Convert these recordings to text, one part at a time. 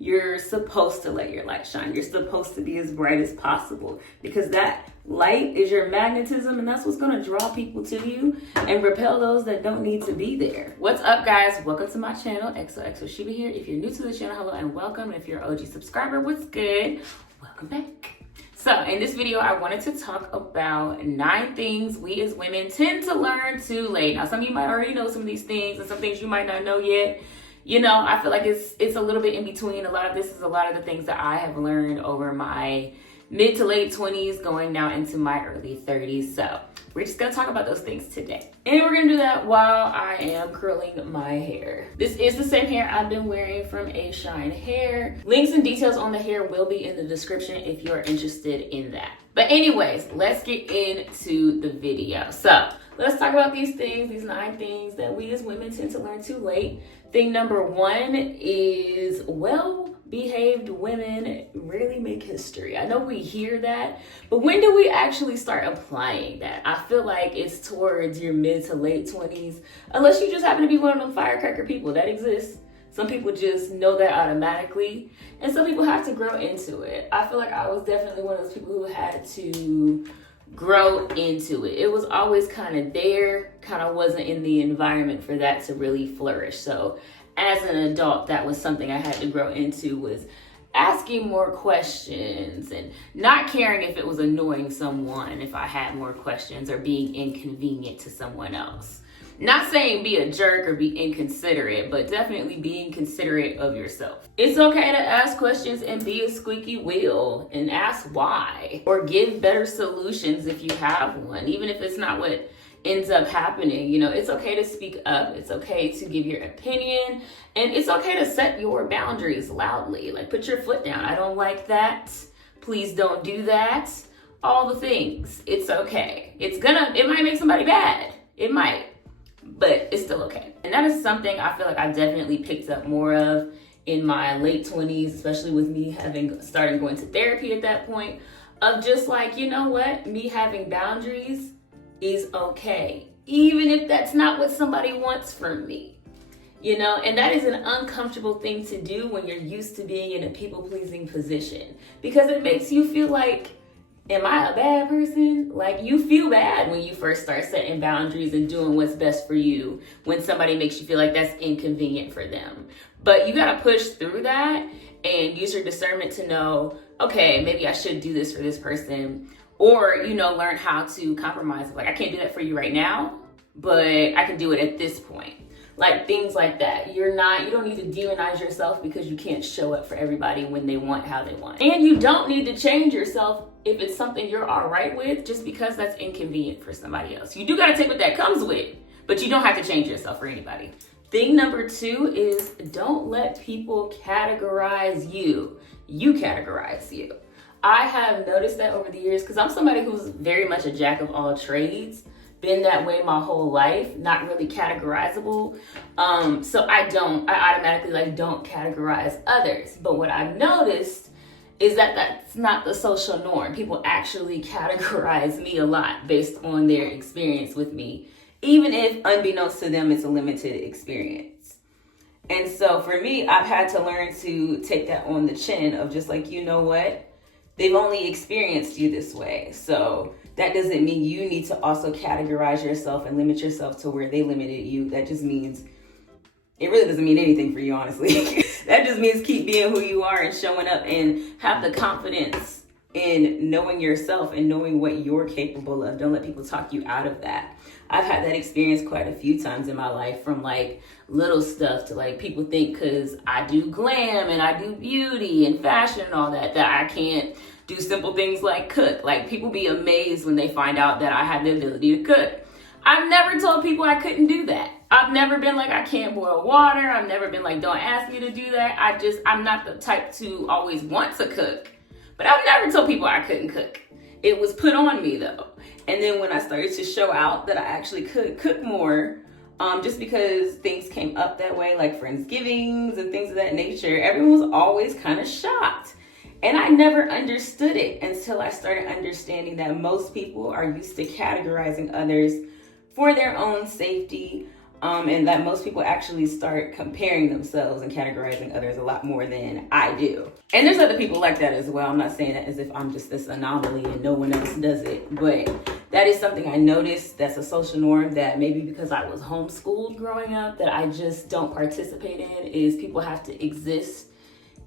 you're supposed to let your light shine. You're supposed to be as bright as possible because that light is your magnetism, and that's what's going to draw people to you and repel those that don't need to be there. What's up, guys? Welcome to my channel. XOXO Shiba here. If you're new to the channel, hello and welcome. And if you're an OG subscriber, what's good? Welcome back. So in this video, I wanted to talk about 9 things we as women tend to learn too late. Now, some of you might already know some of these things, and some things you might not know yet. You know, I feel like it's a little bit in between. A lot of this is a lot of the things that I have learned over my mid to late 20s, going now into my early 30s. So we're just gonna talk about those things today. And we're gonna do that while I am curling my hair. This is the same hair I've been wearing from A Shine Hair. Links and details on the hair will be in the description if you're interested in that. But anyways, let's get into the video. So let's talk about these things, these 9 things that we as women tend to learn too late. Thing number 1 is well-behaved women rarely make history. I know we hear that, but when do we actually start applying that? I feel like it's towards your mid to late 20s, unless you just happen to be one of them firecracker people that exists. Some people just know that automatically, and some people have to grow into it. I feel like I was definitely one of those people who had to grow into it. It was always kind of there, kind of wasn't in the environment for that to really flourish. So as an adult, that was something I had to grow into, was asking more questions and not caring if it was annoying someone if I had more questions or being inconvenient to someone else. Not saying be a jerk or be inconsiderate, but definitely being considerate of yourself. It's okay to ask questions and be a squeaky wheel and ask why, or give better solutions if you have one, even if it's not what ends up happening. You know, it's okay to speak up. It's okay to give your opinion, and it's okay to set your boundaries loudly. Like, put your foot down. I don't like that. Please don't do that. All the things. It's okay. It might make somebody mad. It might. But it's still okay. And that is something I feel like I definitely picked up more of in my late 20s, especially with me starting going to therapy at that point, of just like, you know what, me having boundaries is okay, even if that's not what somebody wants from me. You know, and that is an uncomfortable thing to do when you're used to being in a people-pleasing position, because it makes you feel like, am I a bad person? Like, you feel bad when you first start setting boundaries and doing what's best for you when somebody makes you feel like that's inconvenient for them. But you gotta push through that and use your discernment to know, okay, maybe I should do this for this person. Or, you know, learn how to compromise. Like, I can't do that for you right now, but I can do it at this point. Like, things like that. You don't need to demonize yourself because you can't show up for everybody when they want how they want. And you don't need to change yourself if it's something you're all right with, just because that's inconvenient for somebody else. You do got to take what that comes with, but you don't have to change yourself for anybody. Thing number 2 is don't let people categorize you. You categorize you. I have noticed that over the years, because I'm somebody who's very much a jack of all trades. Been that way my whole life, not really categorizable. So I automatically don't categorize others. But what I've noticed is that that's not the social norm. People actually categorize me a lot based on their experience with me, even if unbeknownst to them, it's a limited experience. And so for me, I've had to learn to take that on the chin of just like, you know what? They've only experienced you this way. So that doesn't mean you need to also categorize yourself and limit yourself to where they limited you. That just means, it really doesn't mean anything for you, honestly. That just means keep being who you are and showing up and have the confidence in knowing yourself and knowing what you're capable of. Don't let people talk you out of that. I've had that experience quite a few times in my life, from like little stuff to like people think because I do glam and I do beauty and fashion and all that, that I can't do simple things like cook. Like, people be amazed when they find out that I have the ability to cook. I've never told people I couldn't do that. I've never been like, I can't boil water. I've never been like, don't ask me to do that. I'm not the type to always want to cook, but I've never told people I couldn't cook. It was put on me though. And then when I started to show out that I actually could cook more, just because things came up that way, like Friendsgivings and things of that nature, everyone was always kind of shocked. And I never understood it until I started understanding that most people are used to categorizing others for their own safety, And that most people actually start comparing themselves and categorizing others a lot more than I do. And there's other people like that as well. I'm not saying that as if I'm just this anomaly and no one else does it, but that is something I noticed that's a social norm that maybe because I was homeschooled growing up that I just don't participate in, is people have to exist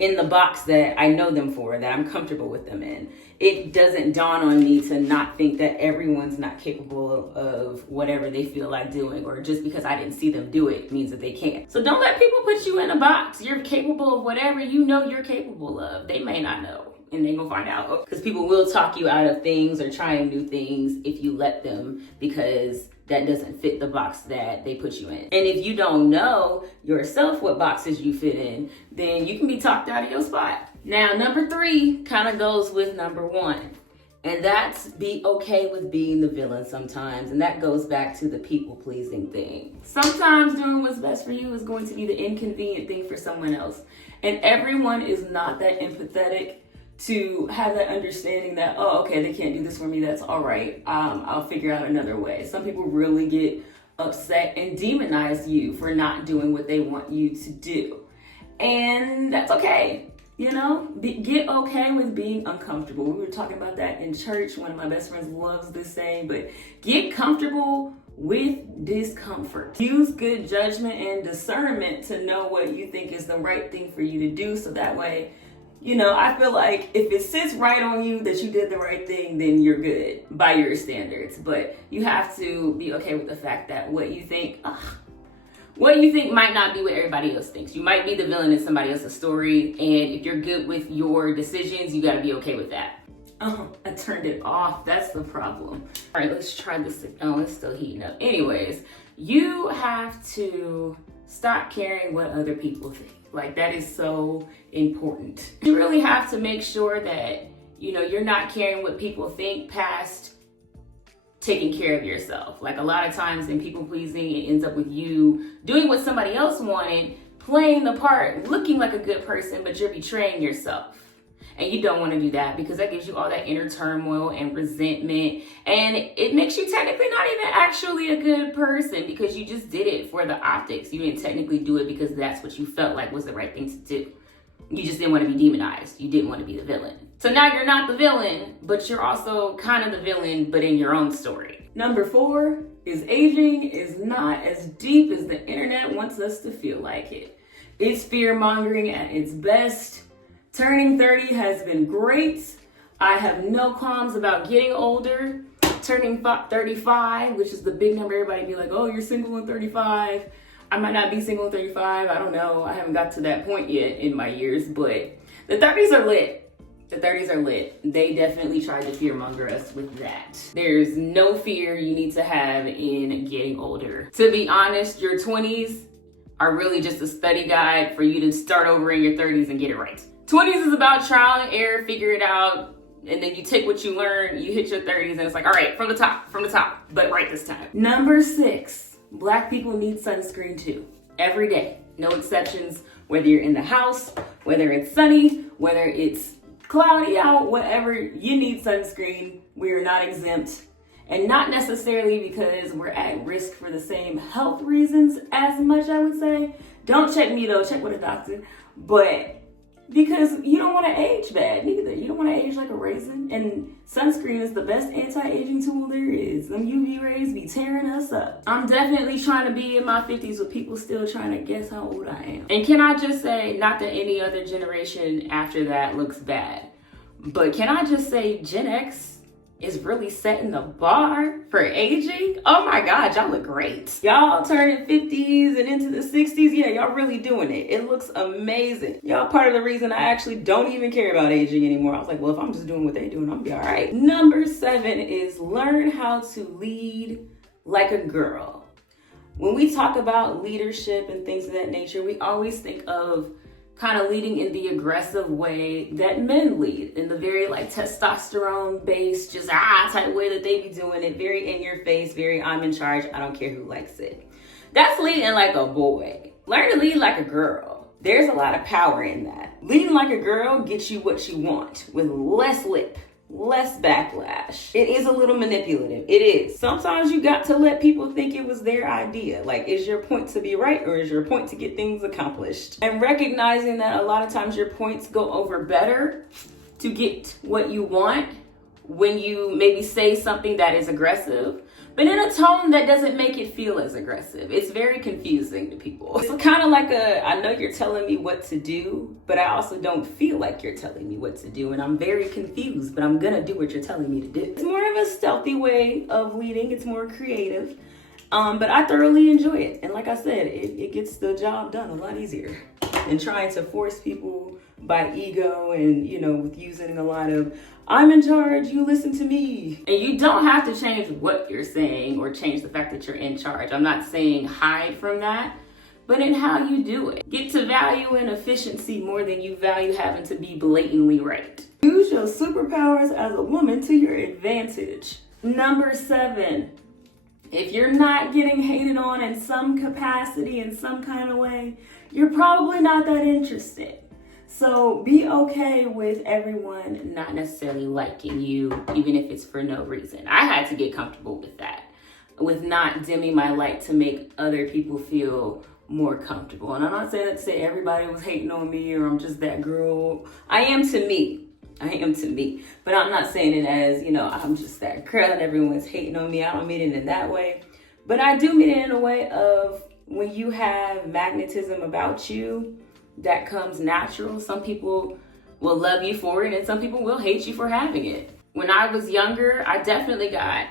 in the box that I know them for, that I'm comfortable with them in. It doesn't dawn on me to not think that everyone's not capable of whatever they feel like doing, or just because I didn't see them do it means that they can't. So don't let people put you in a box. You're capable of whatever you know you're capable of. They may not know, and they gonna find out. Because people will talk you out of things or trying new things if you let them, because that doesn't fit the box that they put you in. And if you don't know yourself what boxes you fit in, then you can be talked out of your spot. Now, number 3 kind of goes with number 1. And that's be okay with being the villain sometimes. And that goes back to the people-pleasing thing. Sometimes doing what's best for you is going to be the inconvenient thing for someone else. And everyone is not that empathetic to have that understanding that, oh, okay, they can't do this for me, that's all right. I'll figure out another way. Some people really get upset and demonize you for not doing what they want you to do. And that's okay. You know, get okay with being uncomfortable. We were talking about that in church. One of my best friends loves this saying, but get comfortable with discomfort. Use good judgment and discernment to know what you think is the right thing for you to do. So that way, you know, I feel like if it sits right on you that you did the right thing, then you're good by your standards. But you have to be okay with the fact that what you think might not be what everybody else thinks. You might be the villain in somebody else's story, and if you're good with your decisions, you gotta be okay with that. I turned it off. That's the problem. All right, let's try this. Oh, it's still heating up. Anyways, you have to stop caring what other people think. Like, that is so important. You really have to make sure that, you know, you're not caring what people think past taking care of yourself. Like, a lot of times in people pleasing, it ends up with you doing what somebody else wanted, playing the part, looking like a good person, but you're betraying yourself. And you don't want to do that, because that gives you all that inner turmoil and resentment. And it makes you technically not even actually a good person, because you just did it for the optics. You didn't technically do it because that's what you felt like was the right thing to do. You just didn't want to be demonized. You didn't want to be the villain. So now you're not the villain, but you're also kind of the villain, but in your own story. Number 4 is aging is not as deep as the internet wants us to feel like it. It's fear-mongering at its best. Turning 30 has been great. I have no qualms about getting older. Turning 35, which is the big number, everybody be like, oh, you're single in 35. I might not be single in 35. I don't know. I haven't got to that point yet in my years, but the 30s are lit. The 30s are lit. They definitely tried to fearmonger us with that. There's no fear you need to have in getting older. To be honest, your 20s are really just a study guide for you to start over in your 30s and get it right. 20s is about trial and error, figure it out, and then you take what you learn, you hit your 30s, and it's like, all right, from the top, but right this time. Number 6, Black people need sunscreen too, every day, no exceptions, whether you're in the house, whether it's sunny, whether it's cloudy out, whatever, you need sunscreen. We are not exempt, and not necessarily because we're at risk for the same health reasons as much, I would say. Don't check me though, check with a doctor, but because you don't want to age bad neither. You don't want to age like a raisin. And sunscreen is the best anti-aging tool there is. Them UV rays be tearing us up. I'm definitely trying to be in my 50s with people still trying to guess how old I am. And can I just say, not that any other generation after that looks bad, but can I just say Gen X is really setting the bar for aging? Oh my God, y'all look great. Y'all turning 50s and into the 60s. Yeah, y'all really doing it. It looks amazing. Y'all part of the reason I actually don't even care about aging anymore. I was like, well, if I'm just doing what they doing, I'll be all right. Number 7 is learn how to lead like a girl. When we talk about leadership and things of that nature, we always think of kind of leading in the aggressive way that men lead, in the very like testosterone based, just type way that they be doing it, very in your face, very I'm in charge, I don't care who likes it. That's leading like a boy. Learn to lead like a girl. There's a lot of power in that. Leading like a girl gets you what you want with less lip. less backlash. It is a little manipulative. It is. Sometimes you got to let people think it was their idea. Like, is your point to be right or is your point to get things accomplished? And recognizing that a lot of times your points go over better to get what you want when you maybe say something that is aggressive, but in a tone that doesn't make it feel as aggressive. It's very confusing to people. It's kind of like I know you're telling me what to do, but I also don't feel like you're telling me what to do. And I'm very confused, but I'm gonna do what you're telling me to do. It's more of a stealthy way of leading. It's more creative. But I thoroughly enjoy it. And like I said, it gets the job done a lot easier than trying to force people by ego and, with using a lot of, I'm in charge, you listen to me. And you don't have to change what you're saying or change the fact that you're in charge. I'm not saying hide from that, but in how you do it. Get to value and efficiency more than you value having to be blatantly right. Use your superpowers as a woman to your advantage. Number 7, if you're not getting hated on in some capacity, in some kind of way, you're probably not that interested. So be okay with everyone not necessarily liking you, even if it's for no reason. I had to get comfortable with that, with not dimming my light to make other people feel more comfortable. And I'm not saying that to say everybody was hating on me or I'm just that girl. I am to me. But I'm not saying it as, I'm just that girl and everyone's hating on me. I don't mean it in that way. But I do mean it in a way of when you have magnetism about you, that comes natural. Some people will love you for it and some people will hate you for having it. When I was younger, I definitely got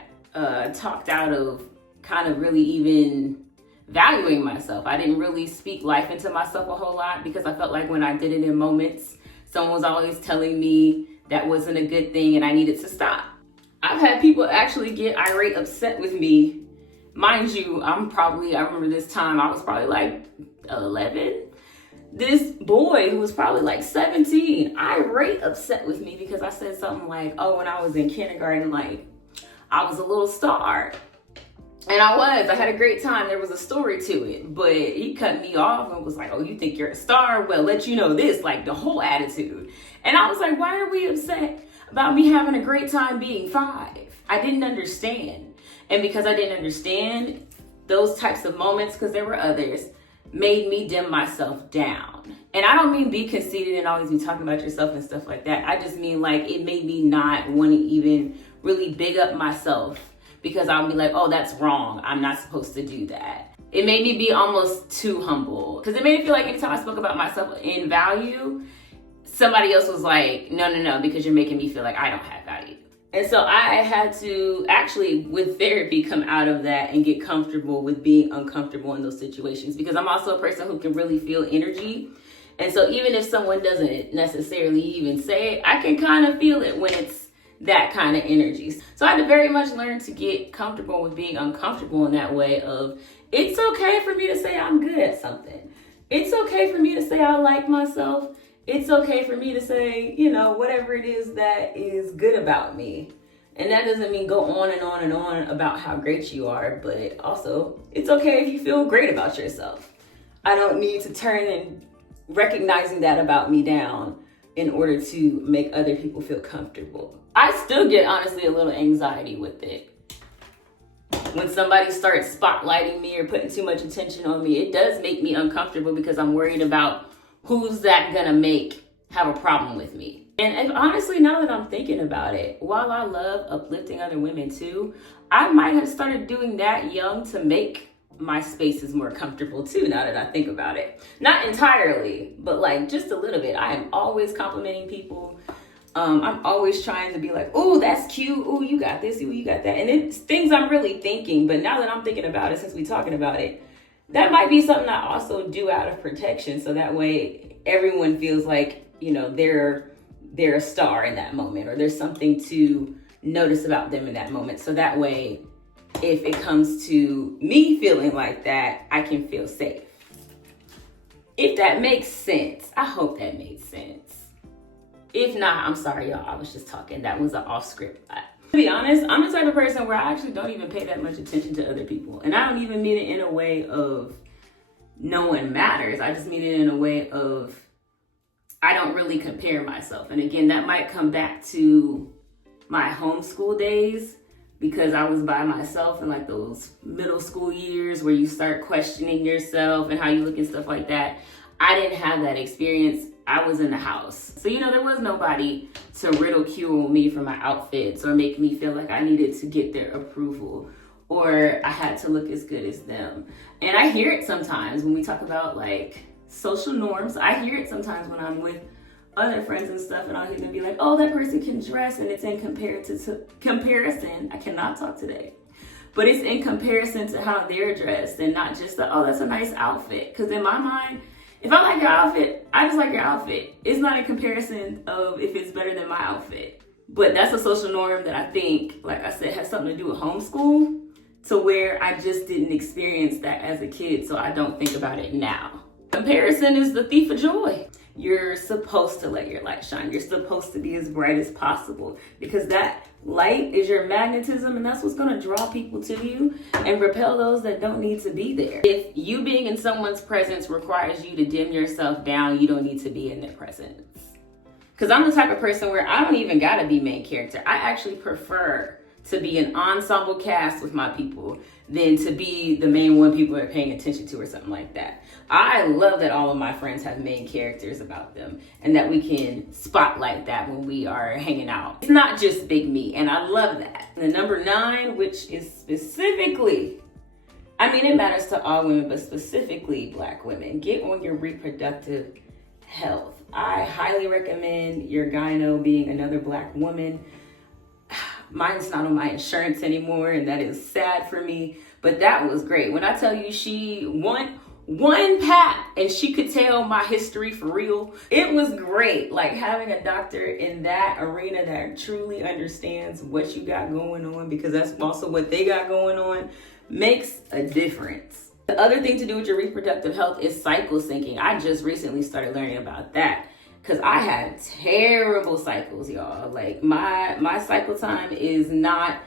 talked out of kind of really even valuing myself. I didn't really speak life into myself a whole lot because I felt like when I did it in moments, someone was always telling me that wasn't a good thing and I needed to stop. I've had people actually get irate, upset with me. Mind you, I remember this time I was probably like 11. This boy who was probably like 17, irate, upset with me because I said something like, oh, when I was in kindergarten, like I was a little star. And I had a great time. There was a story to it, but he cut me off and was like, oh, you think you're a star? Well, let you know this, like the whole attitude. And I was like, why are we upset about me having a great time being 5? I didn't understand. And because I didn't understand those types of moments, because there were others, made me dim myself down. And I don't mean be conceited and always be talking about yourself and stuff like that. I just mean like it made me not want to even really big up myself because I'll be like, oh, that's wrong. I'm not supposed to do that. It made me be almost too humble because it made me feel like anytime I spoke about myself in value, somebody else was like, no, because you're making me feel like I don't have value. And so I had to actually, with therapy, come out of that and get comfortable with being uncomfortable in those situations because I'm also a person who can really feel energy. And so even if someone doesn't necessarily even say it, I can kind of feel it when it's that kind of energy. So I had to very much learn to get comfortable with being uncomfortable in that way of, it's okay for me to say I'm good at something. It's okay for me to say I like myself. It's okay for me to say, whatever it is that is good about me. And that doesn't mean go on and on and on about how great you are, but also it's okay if you feel great about yourself. I don't need to turn and recognizing that about me down in order to make other people feel comfortable. I still get honestly a little anxiety with it. When somebody starts spotlighting me or putting too much attention on me, it does make me uncomfortable because I'm worried about who's that gonna have a problem with me. And honestly, now that I'm thinking about it, while I love uplifting other women too, I might have started doing that young to make my spaces more comfortable too, now that I think about it. Not entirely, but like just a little bit. I am always complimenting people. I'm always trying to be like, oh, that's cute. Oh, you got this. Oh, you got that. And it's things I'm really thinking, but now that I'm thinking about it, since we're talking about it, that might be something I also do out of protection. So that way everyone feels like, they're a star in that moment, or there's something to notice about them in that moment. So that way, if it comes to me feeling like that, I can feel safe. If that makes sense, I hope that made sense. If not, I'm sorry, y'all. I was just talking. That was an off script. To be honest, I'm the type of person where I actually don't even pay that much attention to other people. And I don't even mean it in a way of no one matters. I just mean it in a way of I don't really compare myself. And again, that might come back to my homeschool days, because I was by myself in like those middle school years where you start questioning yourself and how you look and stuff like that. I didn't have that experience. I was in the house. So, there was nobody to ridicule me for my outfits or make me feel like I needed to get their approval or I had to look as good as them. And I hear it sometimes when we talk about like social norms. I hear it sometimes when I'm with other friends and stuff, and I'll hear them be like, oh, that person can dress, and it's in comparison. I cannot talk today. But it's in comparison to how they're dressed and not just oh, that's a nice outfit. Because in my mind, if I like your outfit, I just like your outfit. It's not a comparison of if it's better than my outfit. But that's a social norm that I think, like I said, has something to do with homeschool, to where I just didn't experience that as a kid, so I don't think about it now. Comparison is the thief of joy. You're supposed to let your light shine. You're supposed to be as bright as possible, because that light is your magnetism, and that's what's going to draw people to you and repel those that don't need to be there. If you being in someone's presence requires you to dim yourself down, you don't need to be in their presence. Because I'm the type of person where I don't even got to be main character. I actually prefer to be an ensemble cast with my people than to be the main one people are paying attention to or something like that. I love that all of my friends have main characters about them and that we can spotlight that when we are hanging out. It's not just big me, and I love that. And the number 9, which is specifically, it matters to all women, but specifically Black women, get on your reproductive health. I highly recommend your gyno being another Black woman. Mine's not on my insurance anymore, and that is sad for me, but that was great. When I tell you she one pat and she could tell my history for real, it was great. Like having a doctor in that arena that truly understands what you got going on, because that's also what they got going on, makes a difference. The other thing to do with your reproductive health is cycle syncing. I just recently started learning about that, because I had terrible cycles, y'all. Like my cycle time is not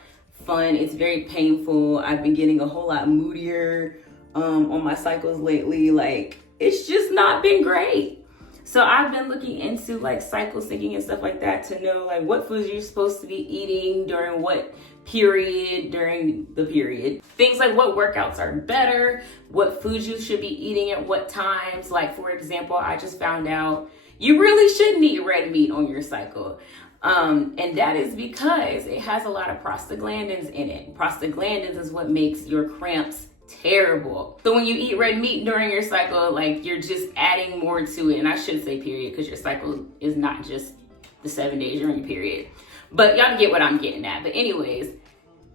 fun. It's very painful. I've been getting a whole lot moodier on my cycles lately. Like, it's just not been great. So I've been looking into like cycle syncing and stuff like that to know like what foods you're supposed to be eating during what period during the period. Things like what workouts are better, what foods you should be eating at what times. Like, for example, I just found out you really shouldn't eat red meat on your cycle. And that is because it has a lot of prostaglandins in it. Prostaglandins is what makes your cramps terrible. So when you eat red meat during your cycle, like, you're just adding more to it. And I should say period, because your cycle is not just the 7 days during your period. But y'all get what I'm getting at. But anyways,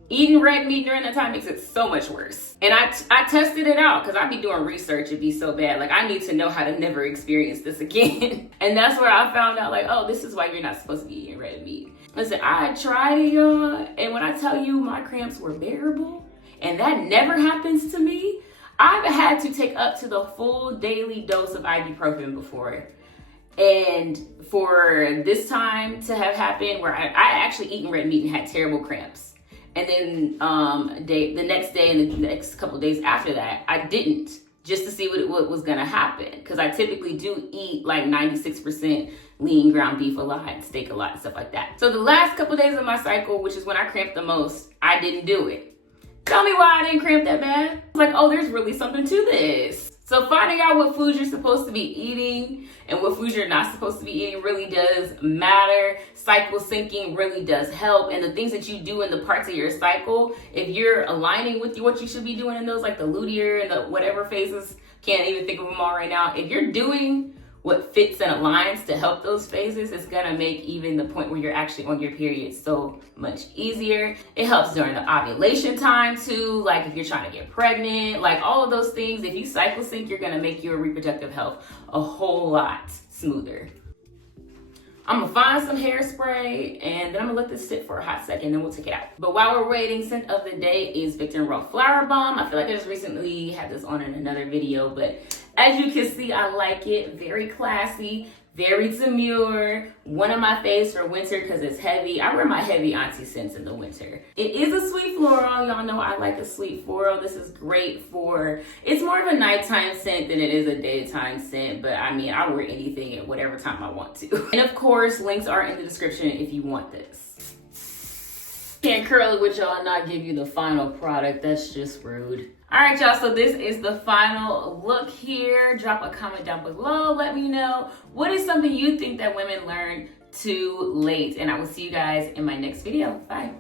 eating red meat during that time makes it so much worse. And I tested it out, because I'd be doing research. It'd be so bad. Like, I need to know how to never experience this again. And that's where I found out, like, oh, this is why you're not supposed to be eating red meat. Listen, I tried it, y'all. And when I tell you my cramps were bearable, and that never happens to me, I've had to take up to the full daily dose of ibuprofen before. And for this time to have happened, where I actually eaten red meat and had terrible cramps. And then the next day and the next couple of days after that, I didn't, just to see what was gonna happen. Because I typically do eat like 96% lean ground beef a lot, and steak a lot, and stuff like that. So the last couple of days of my cycle, which is when I cramped the most, I didn't do it. Tell me why I didn't cramp that bad. It's like, oh, there's really something to this. So finding out what foods you're supposed to be eating and what foods you're not supposed to be eating really does matter. Cycle syncing really does help. And the things that you do in the parts of your cycle, if you're aligning with what you should be doing in those, like the luteal and the whatever phases, can't even think of them all right now. If you're doing what fits and aligns to help those phases, it's gonna make even the point where you're actually on your period so much easier. It helps during the ovulation time too, like if you're trying to get pregnant, like all of those things. If you cycle sync, you're gonna make your reproductive health a whole lot smoother. I'm gonna find some hairspray and then I'm gonna let this sit for a hot second, then we'll take it out. But while we're waiting, scent of the day is Victor and Rolf Flower Bomb. I feel like I just recently had this on in another video, but as you can see, I like it. Very classy, very demure. One of my faves for winter because it's heavy. I wear my heavy auntie scents in the winter. It is a sweet floral. Y'all know I like a sweet floral. This is great for, it's more of a nighttime scent than it is a daytime scent. But I mean, I wear anything at whatever time I want to. And of course, links are in the description if you want this. Can't curl it with y'all and not give you the final product. That's just rude. All right, y'all, so this is the final look here. Drop a comment down below. Let me know what is something you think that women learn too late. And I will see you guys in my next video. Bye.